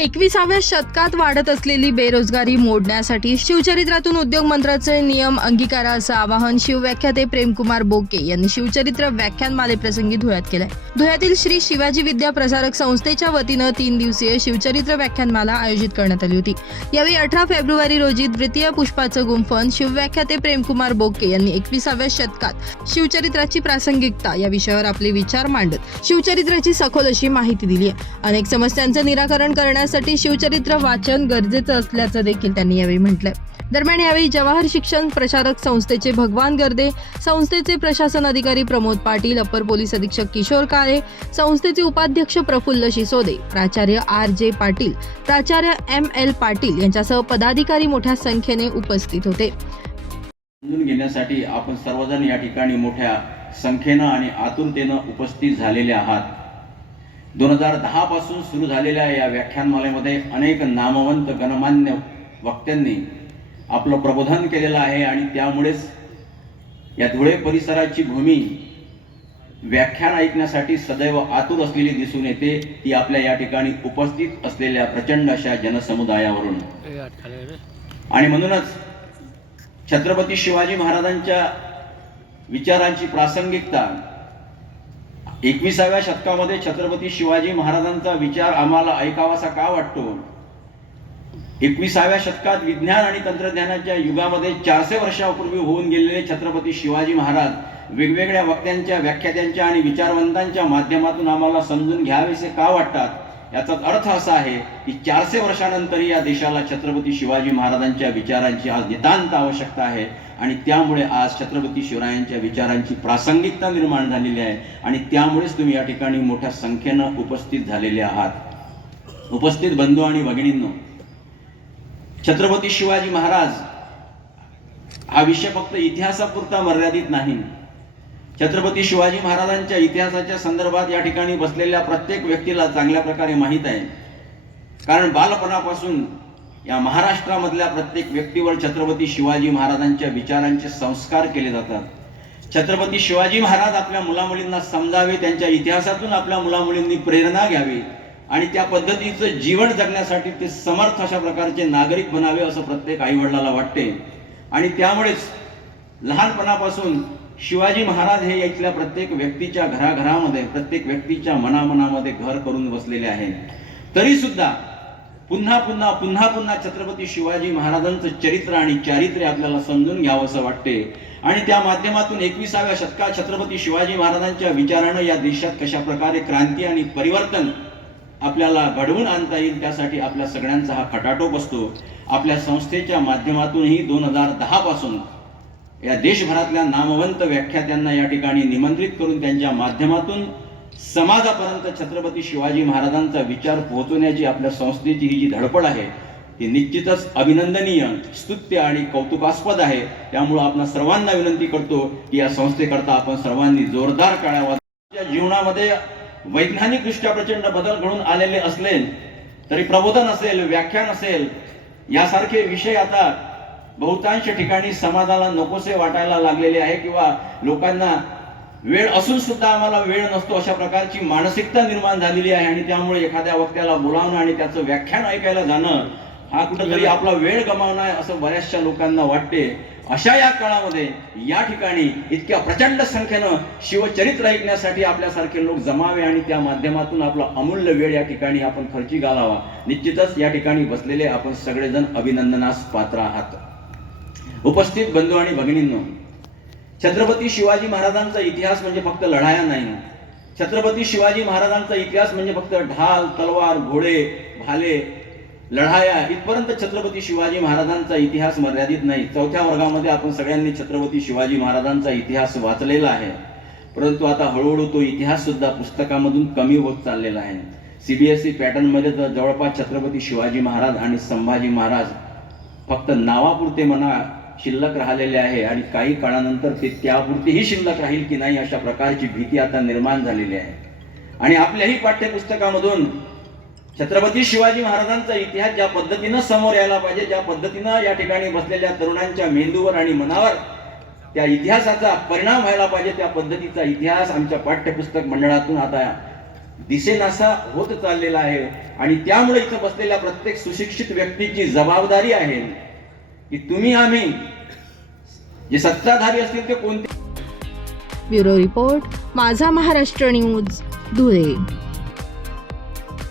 एकविसाव्या शतकात वाढत असलेली बेरोजगारी मोडण्यासाठी शिवचरित्रातून उद्योग मंत्राचे नियम अंगीकारा असं आवाहन शिवव्याख्याते प्रेमकुमार बोके यांनी शिवचरित्र व्याख्यान मालेप्रसंगी धुळ्यात केलंय. धुळ्यातील श्री शिवाजी विद्या प्रसारक संस्थेच्या वतीनं तीन दिवसीय शिवचरित्र व्याख्यानमाला आयोजित करण्यात आली होती. यावेळी अठरा फेब्रुवारी रोजी द्वितीय पुष्पाचं गुंफन शिवव्याख्याते प्रेमकुमार बोके यांनी एकविसाव्या शतकात शिवचरित्राची प्रासंगिकता या विषयावर आपले विचार मांडत शिवचरित्राची सखोल अशी माहिती दिली आहे अनेक समस्यांचं निराकरण करण्यास करण्यासाठी शिवचरित्र वाचन गरजेचं असल्याचं देखील त्यांनी यावेळी म्हटलंय. दरम्यान यावेळी जवाहर शिक्षण प्रसारक संस्थेचे भगवान गर्दे संस्थेचे प्रशासन अधिकारी प्रमोद पाटील अप्पर पोलीस अधीक्षक किशोर काळे संस्थेचे उपाध्यक्ष प्रफुल्ल शिसोदे प्राचार्य आर जे पाटील प्राचार्य एम एल पाटील यांच्यासह पदाधिकारी मोठ्या संख्येने उपस्थित होते. समजून घेण्यासाठी आपण सर्वजण या ठिकाणी मोठ्या संख्येनं आणि आतुरतेनं उपस्थित झालेले आहात. दोन हजार दहापासून सुरू झालेल्या या व्याख्यानमालेमध्ये अनेक नामवंत गणमान्य वक्त्यांनी आपलं प्रबोधन केलेलं आहे आणि त्यामुळेच या धुळे परिसराची भूमी व्याख्यान ऐकण्यासाठी सदैव आतुर असलेली दिसून येते. ती आपल्या या ठिकाणी उपस्थित असलेल्या प्रचंड अशा जनसमुदायावरून. आणि म्हणूनच छत्रपती शिवाजी महाराजांच्या विचारांची प्रासंगिकता एकविसाव्या शतकामध्ये छत्रपती शिवाजी महाराजांचा विचार आम्हाला ऐकावासा का वाटतो? एकविसाव्या शतकात विज्ञान आणि तंत्रज्ञानाच्या युगामध्ये चारशे वर्षापूर्वी होऊन गेलेले छत्रपती शिवाजी महाराज वेगवेगळ्या वक्त्यांच्या व्याख्यात्यांच्या आणि विचारवंतांच्या माध्यमातून आम्हाला समजून घ्यावेसे का वाटतात? याचाच अर्थ असा आहे की चारशे वर्षानंतर या देशाला छत्रपती शिवाजी महाराजांच्या विचारांची आज नितांत आवश्यकता आहे आणि त्यामुळे आज छत्रपती शिवरायांच्या विचारांची प्रासंगिकता निर्माण झालेली आहे आणि त्यामुळेच तुम्ही या ठिकाणी मोठ्या संख्येनं उपस्थित झालेले आहात. उपस्थित बंधू आणि भगिनींनो छत्रपती शिवाजी महाराज हा विषय फक्त इतिहासापुरता मर्यादित नाही. छत्रपती शिवाजी महाराजांच्या इतिहासाच्या संदर्भात या ठिकाणी बसलेल्या प्रत्येक व्यक्तीला चांगल्या प्रकारे माहीत आहे. कारण बालपणापासून या महाराष्ट्रामधल्या प्रत्येक व्यक्तीवर छत्रपती शिवाजी महाराजांच्या विचारांचे संस्कार केले जातात. छत्रपती शिवाजी महाराज आपल्या मुलामुलींना समजावे त्यांच्या इतिहासातून आपल्या मुलामुलींनी प्रेरणा घ्यावी आणि त्या पद्धतीचं जीवन जगण्यासाठी ते समर्थ अशा प्रकारचे नागरिक बनावे असं प्रत्येक आईवडिलाला वाटते. आणि त्यामुळेच लहानपणापासून शिवाजी महाराज हे इथल्या प्रत्येक व्यक्तीच्या घराघरामध्ये प्रत्येक व्यक्तीच्या मनामनामध्ये घर करून बसलेले आहेत. तरी सुद्धा पुन्हा पुन्हा पुन्हा पुन्हा छत्रपती शिवाजी महाराजांचं चरित्र आणि चारित्र्य आपल्याला समजून घ्यावं असं वाटते. आणि त्या माध्यमातून एकविसाव्या शतकात छत्रपती शिवाजी महाराजांच्या विचारानं या देशात कशा प्रकारे क्रांती आणि परिवर्तन आपल्याला घडवून आणता येईल त्यासाठी आपल्या सगळ्यांचा हा खटाटोप असतो. आपल्या संस्थेच्या माध्यमातूनही दोन हजार दहा पासून या देशभरातल्या नामवंत व्याख्यात्यांना या ठिकाणी निमंत्रित करून त्यांच्या माध्यमातून समाजापर्यंत छत्रपती शिवाजी महाराजांचा विचार पोहोचवण्याची आपल्या संस्थेची ही जी धडपड आहे ती निश्चितच अभिनंदनीय स्तुत्य आणि कौतुकास्पद आहे. त्यामुळं आपण सर्वांना विनंती करतो की या संस्थेकरता आपण सर्वांनी जोरदार काढावा जीवनामध्ये वैज्ञानिकदृष्ट्या प्रचंड बदल घडून आलेले असले तरी प्रबोधन असेल व्याख्यान असेल यासारखे विषय आता बहुतांश ठिकाणी समाजाला नकोसे वाटायला लागलेले आहे किंवा लोकांना वेळ असून सुद्धा आम्हाला वेळ नसतो अशा प्रकारची मानसिकता निर्माण झालेली आहे आणि त्यामुळे एखाद्या वक्त्याला बोलावणं आणि त्याचं व्याख्यान ऐकायला जाणं हा कुठंतरी आपला वेळ गमावणं आहे असं बऱ्याचशा लोकांना वाटते. अशा या काळामध्ये या ठिकाणी इतक्या प्रचंड संख्येनं शिवचरित्र ऐकण्यासाठी आपल्यासारखे लोक जमावे आणि त्या माध्यमातून आपला अमूल्य वेळ या ठिकाणी आपण खर्ची घालावा. निश्चितच या ठिकाणी बसलेले आपण सगळेजण अभिनंदनास पात्र आहात. उपस्थित बंधू आणि भगिनींनो छत्रपती शिवाजी महाराजांचा इतिहास म्हणजे फक्त लढाया नाही. छत्रपती शिवाजी महाराजांचा इतिहास म्हणजे फक्त ढाल तलवार घोडे भाले लढाया. इथपर्यंत छत्रपती शिवाजी महाराजांचा इतिहास मर्यादित नाही. चौथ्या वर्गामध्ये आपण सगळ्यांनी छत्रपती शिवाजी महाराजांचा इतिहास वाचलेला आहे. परंतु आता हळूहळू तो इतिहास सुद्धा पुस्तकामधून कमी होत चाललेला आहे. सीबीएसई पॅटर्नमध्ये तर जवळपास छत्रपती शिवाजी महाराज आणि संभाजी महाराज फक्त नावापुरते म्हणा शिल्लक राहिलेले आहे आणि काही काळानंतर ते त्यापुरतीही शिल्लक राहील की नाही अशा प्रकारची भीती आता निर्माण झालेली आहे. आणि आपल्याही पाठ्यपुस्तकामधून छत्रपती शिवाजी महाराजांचा इतिहास ज्या पद्धतीनं समोर यायला पाहिजे ज्या पद्धतीनं या ठिकाणी बसलेल्या तरुणांच्या मेंदूवर आणि मनावर त्या इतिहासाचा परिणाम व्हायला पाहिजे त्या पद्धतीचा इतिहास आमच्या पाठ्यपुस्तक मंडळातून आता दिसेनासा होत चाललेला आहे. आणि त्यामुळे इथं बसलेल्या प्रत्येक सुशिक्षित व्यक्तीची जबाबदारी आहे. की तुम्ही आम्ही जे सत्ताधारी असतील ते कोणते ब्युरो रिपोर्ट माझा महाराष्ट्र न्यूज धुळे.